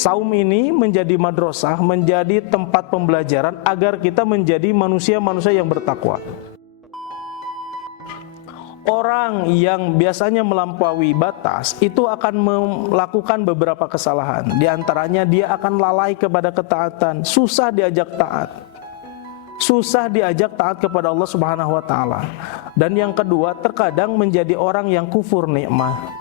saum ini menjadi madrasah, menjadi tempat pembelajaran agar kita menjadi manusia-manusia yang bertakwa. Orang yang biasanya melampaui batas itu akan melakukan beberapa kesalahan. Di antaranya dia akan lalai kepada ketaatan, susah diajak taat. Susah diajak taat kepada Allah Subhanahu wa taala. Dan yang kedua, terkadang menjadi orang yang kufur nikmah.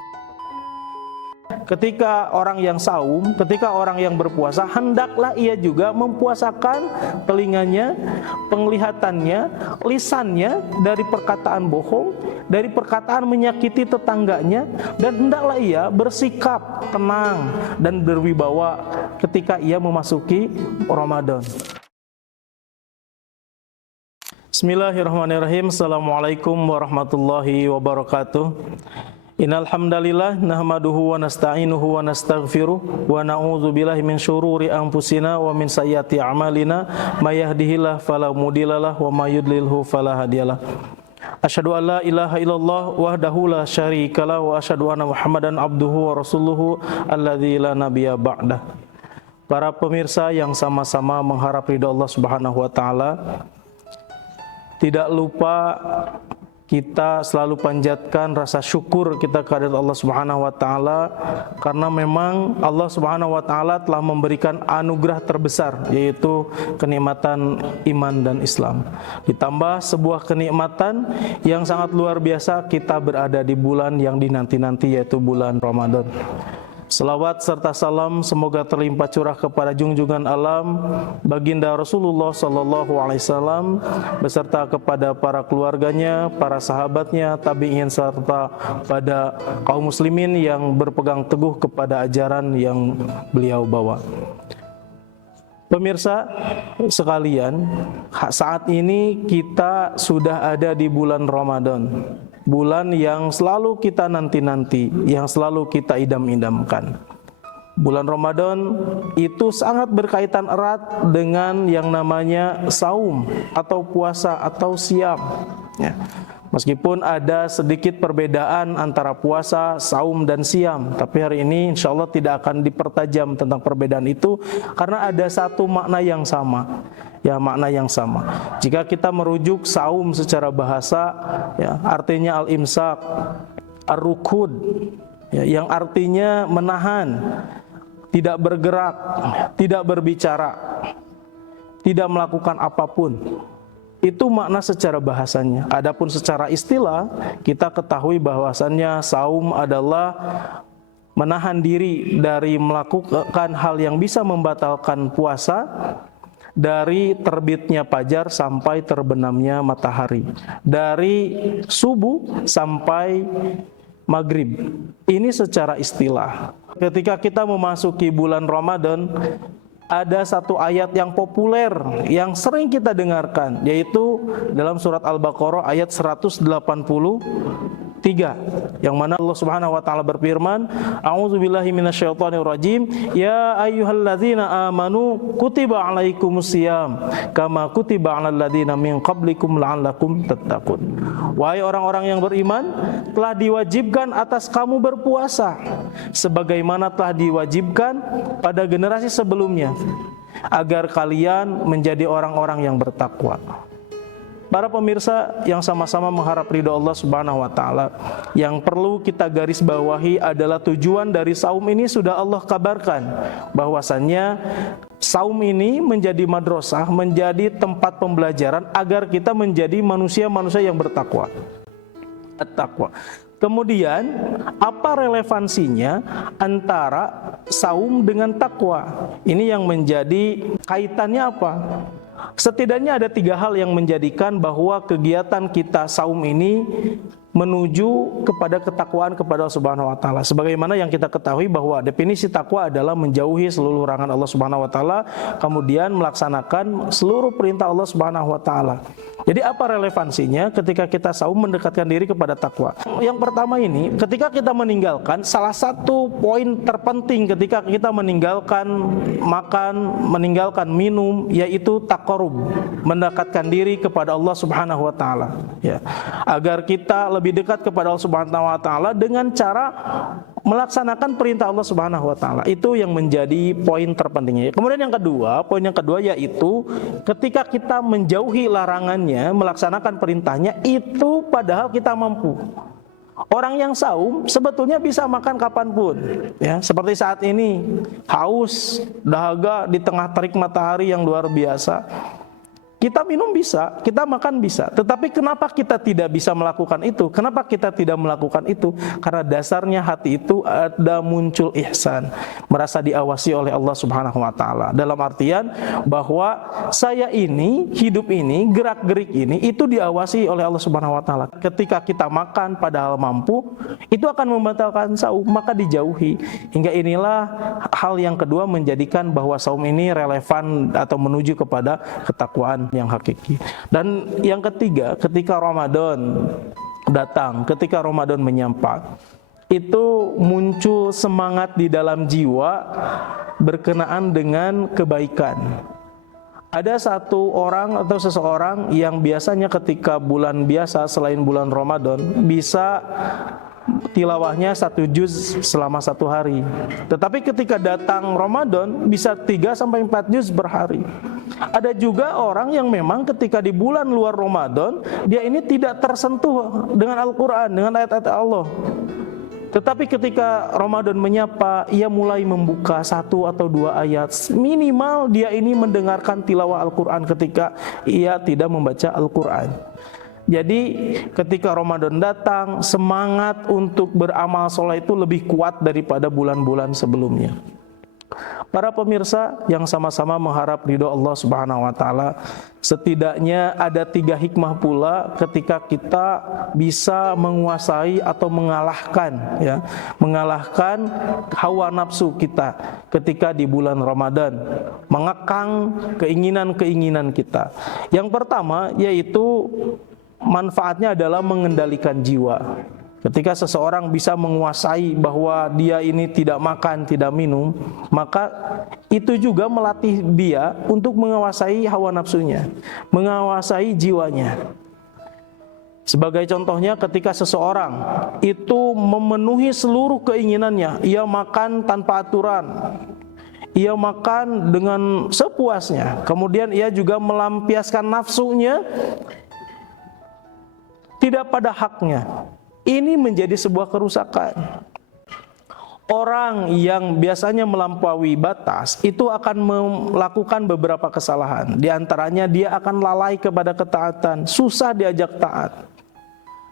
Ketika orang yang saum, ketika orang yang berpuasa, hendaklah ia juga mempuasakan telinganya, penglihatannya, lisannya dari perkataan bohong, dari perkataan menyakiti tetangganya, dan hendaklah ia bersikap tenang dan berwibawa ketika ia memasuki Ramadan. Bismillahirrahmanirrahim. Assalamualaikum warahmatullahi wabarakatuh. Innal hamdalillah nahmaduhu wa nasta'inuhu wa nastaghfiruh wa na'udzu billahi min syururi anfusina wa min sayyiati a'malina may yahdihillahu fala mudhillalah wa may yudlilhu fala hadiyalah. Asyhadu an la ilaha illallah wahdahu la syarikalah wa asyhadu anna Muhammadan abduhu wa rasuluhu alladzi la nabiyya ba'dah. Para pemirsa yang sama-sama mengharap ridha Allah Subhanahu wa taala, tidak lupa kita selalu panjatkan rasa syukur kita kepada Allah Subhanahu wa taala karena memang Allah Subhanahu wa taala telah memberikan anugerah terbesar, yaitu kenikmatan iman dan Islam. Ditambah sebuah kenikmatan yang sangat luar biasa, kita berada di bulan yang dinanti-nanti, yaitu bulan Ramadan. Selawat serta salam semoga terlimpah curah kepada junjungan alam baginda Rasulullah sallallahu alaihi wasallam beserta kepada para keluarganya, para sahabatnya, tabi'in serta pada kaum muslimin yang berpegang teguh kepada ajaran yang beliau bawa. Pemirsa sekalian, saat ini kita sudah ada di bulan Ramadan. Bulan yang selalu kita nanti-nanti, yang selalu kita idam-idamkan. Bulan Ramadan itu sangat berkaitan erat dengan yang namanya saum atau puasa atau siam. Ya. Meskipun ada sedikit perbedaan antara puasa, saum, dan siam, tapi hari ini insya Allah tidak akan dipertajam tentang perbedaan itu karena ada satu makna yang sama. Ya, makna yang sama. Jika kita merujuk saum secara bahasa, ya, artinya al-imsak, ar-rukud, ya, yang artinya menahan, tidak bergerak, tidak berbicara, tidak melakukan apapun. Itu makna secara bahasanya. Adapun secara istilah, kita ketahui bahwasannya saum adalah menahan diri dari melakukan hal yang bisa membatalkan puasa, dari terbitnya fajar sampai terbenamnya matahari, dari subuh sampai maghrib. Ini secara istilah. Ketika kita memasuki bulan Ramadan, ada satu ayat yang populer yang sering kita dengarkan, yaitu dalam surat Al-Baqarah ayat 183, yang mana Allah Subhanahu wa taala berfirman, a'udzubillahi minasyaitonirrajim, ya ayyuhalladzina amanu kutiba alaikumusiyam kama kutiba alal ladzina min qablikum la'allakum tattaqun. Wahai orang-orang yang beriman, telah diwajibkan atas kamu berpuasa sebagaimana telah diwajibkan pada generasi sebelumnya agar kalian menjadi orang-orang yang bertakwa. Para pemirsa yang sama-sama mengharap ridha Allah Subhanahu wa taala, yang perlu kita garis bawahi adalah tujuan dari saum ini sudah Allah kabarkan bahwasannya saum ini menjadi madrasah, menjadi tempat pembelajaran agar kita menjadi manusia-manusia yang bertakwa. At-taqwa. Kemudian apa relevansinya antara saum dengan takwa? Ini yang menjadi kaitannya apa? Setidaknya ada 3 hal yang menjadikan bahwa kegiatan kita saum ini menuju kepada ketakwaan kepada Allah Subhanahu wa taala. Sebagaimana yang kita ketahui bahwa definisi takwa adalah menjauhi seluruh larangan Allah Subhanahu wa taala, kemudian melaksanakan seluruh perintah Allah Subhanahu wa taala. Jadi apa relevansinya ketika kita saum mendekatkan diri kepada takwa? Yang pertama ini, ketika kita meninggalkan, salah satu poin terpenting ketika kita meninggalkan makan, meninggalkan minum, yaitu takwa taqarrub, mendekatkan diri kepada Allah Subhanahu wa taala, ya. Agar kita lebih dekat kepada Allah Subhanahu wa taala dengan cara melaksanakan perintah Allah Subhanahu wa taala. Itu yang menjadi poin terpentingnya. Kemudian poin yang kedua yaitu ketika kita menjauhi larangannya, melaksanakan perintahnya, itu padahal kita mampu. Orang yang saum sebetulnya bisa makan kapanpun, ya. Seperti saat ini, haus, dahaga di tengah terik matahari yang luar biasa. Kita minum bisa, kita makan bisa. Tetapi kenapa kita tidak bisa melakukan itu? Kenapa kita tidak melakukan itu? Karena dasarnya hati itu ada muncul ihsan, merasa diawasi oleh Allah Subhanahu wa taala. Dalam artian bahwa saya ini, hidup ini, gerak-gerik ini itu diawasi oleh Allah Subhanahu wa taala. Ketika kita makan padahal mampu, itu akan membatalkan saum, maka dijauhi. Hingga inilah hal yang kedua menjadikan bahwa saum ini relevan atau menuju kepada ketakwaan yang hakiki. Dan yang ketiga, ketika Ramadan datang, ketika Ramadan menyapa, itu muncul semangat di dalam jiwa berkenaan dengan kebaikan. Ada satu orang atau seseorang yang biasanya ketika bulan biasa selain bulan Ramadan bisa tilawahnya 1 juz selama 1 hari. Tetapi ketika datang Ramadan bisa 3-4 juz per hari. Ada juga orang yang memang ketika di bulan luar Ramadan dia ini tidak tersentuh dengan Al-Quran, dengan ayat-ayat Allah. Tetapi ketika Ramadan menyapa, ia mulai membuka 1 atau 2 ayat. Minimal dia ini mendengarkan tilawah Al-Quran ketika ia tidak membaca Al-Quran. Jadi ketika Ramadan datang, semangat untuk beramal soleh itu lebih kuat daripada bulan-bulan sebelumnya. Para pemirsa yang sama-sama mengharap ridho Allah Subhanahu wa taala, setidaknya ada 3 hikmah pula ketika kita bisa menguasai atau mengalahkan hawa nafsu kita ketika di bulan Ramadan, mengekang keinginan-keinginan kita. Yang pertama yaitu manfaatnya adalah mengendalikan jiwa. Ketika seseorang bisa menguasai bahwa dia ini tidak makan, tidak minum, maka itu juga melatih dia untuk menguasai hawa nafsunya, menguasai jiwanya. Sebagai contohnya, ketika seseorang itu memenuhi seluruh keinginannya, ia makan tanpa aturan, ia makan dengan sepuasnya, kemudian ia juga melampiaskan nafsunya tidak pada haknya. Ini menjadi sebuah kerusakan. Orang yang biasanya melampaui batas itu akan melakukan beberapa kesalahan. Di antaranya dia akan lalai kepada ketaatan, susah diajak taat.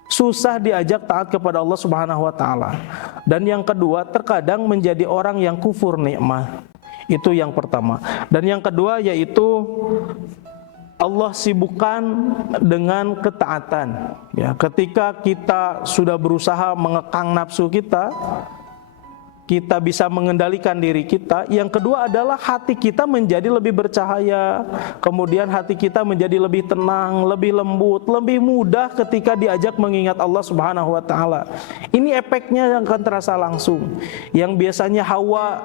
Susah diajak taat kepada Allah Subhanahu wa taala. Dan yang kedua, terkadang menjadi orang yang kufur nikmah. Itu yang pertama. Dan yang kedua yaitu Allah sibukkan dengan ketaatan. Ya, ketika kita sudah berusaha mengekang nafsu kita bisa mengendalikan diri kita. Yang kedua adalah hati kita menjadi lebih bercahaya. Kemudian hati kita menjadi lebih tenang, lebih lembut, lebih mudah ketika diajak mengingat Allah Subhanahu wa taala. Ini efeknya yang akan terasa langsung. Yang biasanya hawa,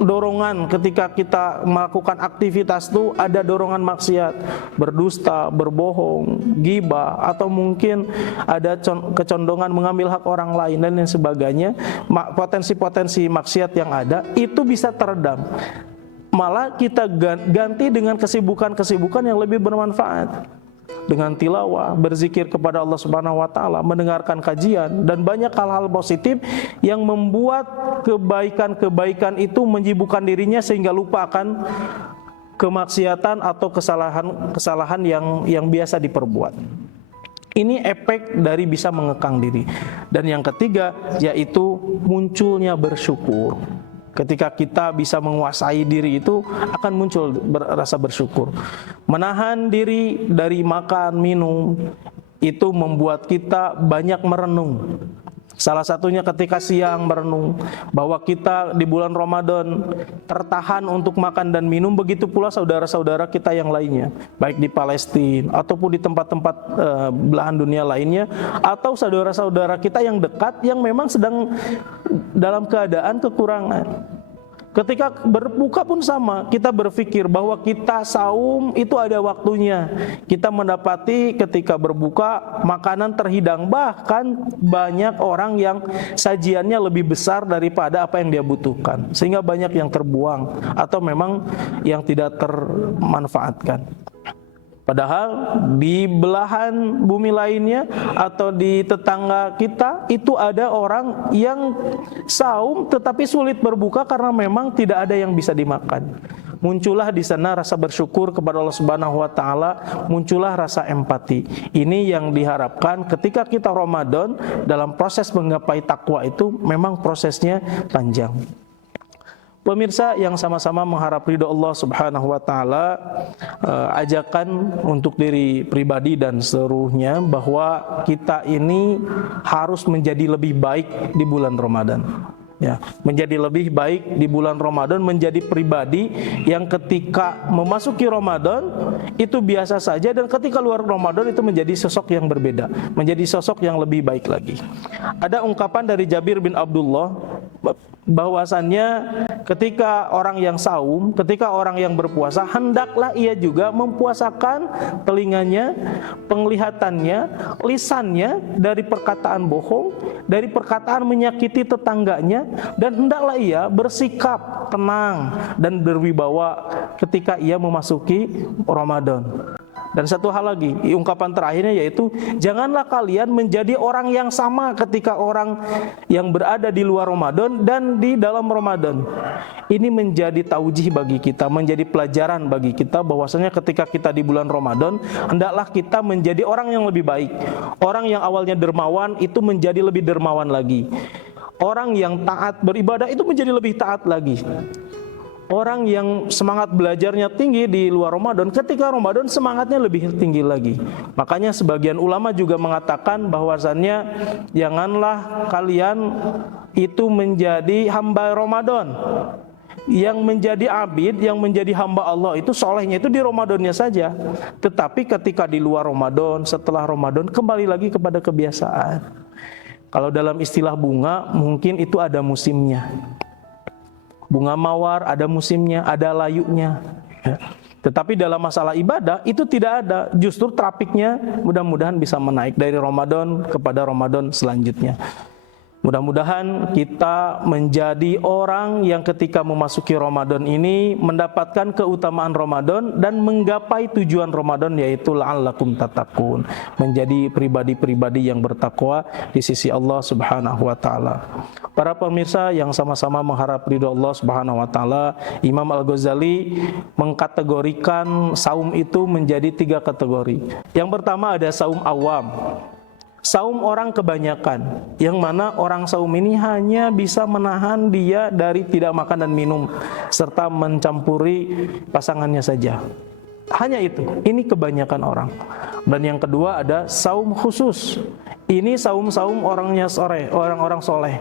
dorongan ketika kita melakukan aktivitas itu ada dorongan maksiat, berdusta, berbohong, ghibah, atau mungkin ada kecondongan mengambil hak orang lain dan lain sebagainya. Potensi-potensi maksiat yang ada itu bisa teredam. Malah kita ganti dengan kesibukan-kesibukan yang lebih bermanfaat, dengan tilawah, berzikir kepada Allah Subhanahu wa taala, mendengarkan kajian, dan banyak hal-hal positif yang membuat kebaikan-kebaikan itu menyibukkan dirinya sehingga lupa akan kemaksiatan atau kesalahan yang biasa diperbuat. Ini efek dari bisa mengekang diri. Dan yang ketiga yaitu munculnya bersyukur. Ketika kita bisa menguasai diri itu akan muncul rasa bersyukur. Menahan diri dari makan, minum itu membuat kita banyak merenung. Salah satunya ketika siang merenung bahwa kita di bulan Ramadan tertahan untuk makan dan minum, begitu pula saudara-saudara kita yang lainnya, baik di Palestina ataupun di tempat-tempat belahan dunia lainnya, atau saudara-saudara kita yang dekat yang memang sedang dalam keadaan kekurangan. Ketika berbuka pun sama, kita berpikir bahwa kita saum itu ada waktunya. Kita mendapati ketika berbuka makanan terhidang, bahkan banyak orang yang sajiannya lebih besar daripada apa yang dia butuhkan, sehingga banyak yang terbuang atau memang yang tidak termanfaatkan. Padahal di belahan bumi lainnya atau di tetangga kita itu ada orang yang saum tetapi sulit berbuka karena memang tidak ada yang bisa dimakan. Muncullah di sana rasa bersyukur kepada Allah Subhanahu wa taala, muncullah rasa empati. Ini yang diharapkan ketika kita Ramadan, dalam proses menggapai takwa itu memang prosesnya panjang. Pemirsa yang sama-sama mengharap ridho Allah Subhanahu wa taala, ajakan untuk diri pribadi dan seluruhnya bahwa kita ini harus menjadi lebih baik di bulan Ramadan. Ya, menjadi lebih baik di bulan Ramadan, menjadi pribadi yang ketika memasuki Ramadan itu biasa saja, dan ketika luar Ramadan itu menjadi sosok yang berbeda, menjadi sosok yang lebih baik lagi. Ada ungkapan dari Jabir bin Abdullah bahwasannya ketika orang yang saum, ketika orang yang berpuasa, hendaklah ia juga mempuasakan telinganya, penglihatannya, lisannya dari perkataan bohong, dari perkataan menyakiti tetangganya, dan hendaklah ia bersikap tenang dan berwibawa ketika ia memasuki Ramadan. Dan satu hal lagi, ungkapan terakhirnya yaitu janganlah kalian menjadi orang yang sama ketika orang yang berada di luar Ramadan dan di dalam Ramadan. Ini menjadi taujih bagi kita, menjadi pelajaran bagi kita bahwasanya ketika kita di bulan Ramadan, hendaklah kita menjadi orang yang lebih baik. Orang yang awalnya dermawan itu menjadi lebih dermawan lagi. Orang yang taat beribadah itu menjadi lebih taat lagi. Orang yang semangat belajarnya tinggi di luar Ramadan, ketika Ramadan semangatnya lebih tinggi lagi. Makanya sebagian ulama juga mengatakan bahwasannya janganlah kalian itu menjadi hamba Ramadan. Yang menjadi abid, yang menjadi hamba Allah itu solehnya itu di Ramadannya saja. Tetapi ketika di luar Ramadan, setelah Ramadan kembali lagi kepada kebiasaan. Kalau dalam istilah bunga mungkin itu ada musimnya. Bunga mawar ada musimnya, ada layunya. Tetapi dalam masalah ibadah itu tidak ada. Justru trafiknya mudah-mudahan bisa menaik dari Ramadan kepada Ramadan selanjutnya. Mudah-mudahan kita menjadi orang yang ketika memasuki Ramadan ini mendapatkan keutamaan Ramadan dan menggapai tujuan Ramadan, yaitu la'allakum tattaqun, menjadi pribadi-pribadi yang bertakwa di sisi Allah Subhanahu wa taala. Para pemirsa yang sama-sama mengharap ridho Allah Subhanahu wa taala, Imam Al-Ghazali mengkategorikan saum itu menjadi 3 kategori. Yang pertama ada saum awam. Saum orang kebanyakan, yang mana orang saum ini hanya bisa menahan dia dari tidak makan dan minum serta mencampuri pasangannya saja. Hanya itu, ini kebanyakan orang. Dan yang kedua ada saum khusus. Ini saum-saum orangnya orang-orang soleh.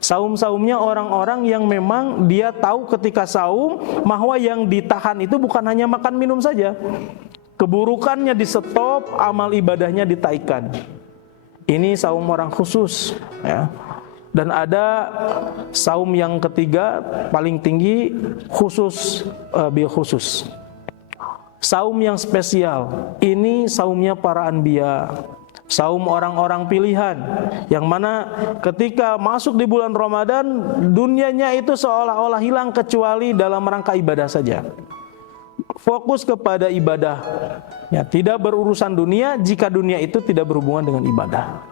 Saum-saumnya orang-orang yang memang dia tahu ketika saum bahwa yang ditahan itu bukan hanya makan minum saja. Keburukannya di stop, amal ibadahnya ditaikan. Ini saum orang khusus, ya. Dan ada saum yang ketiga paling tinggi khusus, bil khusus. Saum yang spesial, ini saumnya para anbiya, saum orang-orang pilihan, yang mana ketika masuk di bulan Ramadan, dunianya itu seolah-olah hilang kecuali dalam rangka ibadah saja. Fokus kepada ibadah, ya, tidak berurusan dunia jika dunia itu tidak berhubungan dengan ibadah.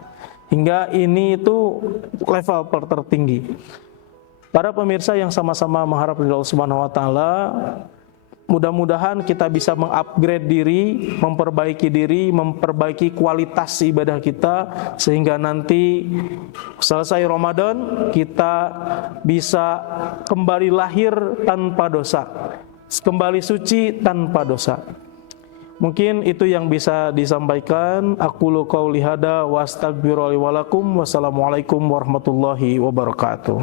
Hingga ini itu level tertinggi. Para pemirsa yang sama-sama mengharap dari Allah Subhanahu wa taala, mudah-mudahan kita bisa mengupgrade diri, memperbaiki kualitas ibadah kita, sehingga nanti selesai Ramadan kita bisa kembali lahir tanpa dosa, kembali suci tanpa dosa. Mungkin itu yang bisa disampaikan. Aqulu qauli hada wa astaghfiru li wa lakum. Wassalamualaikum warahmatullahi wabarakatuh.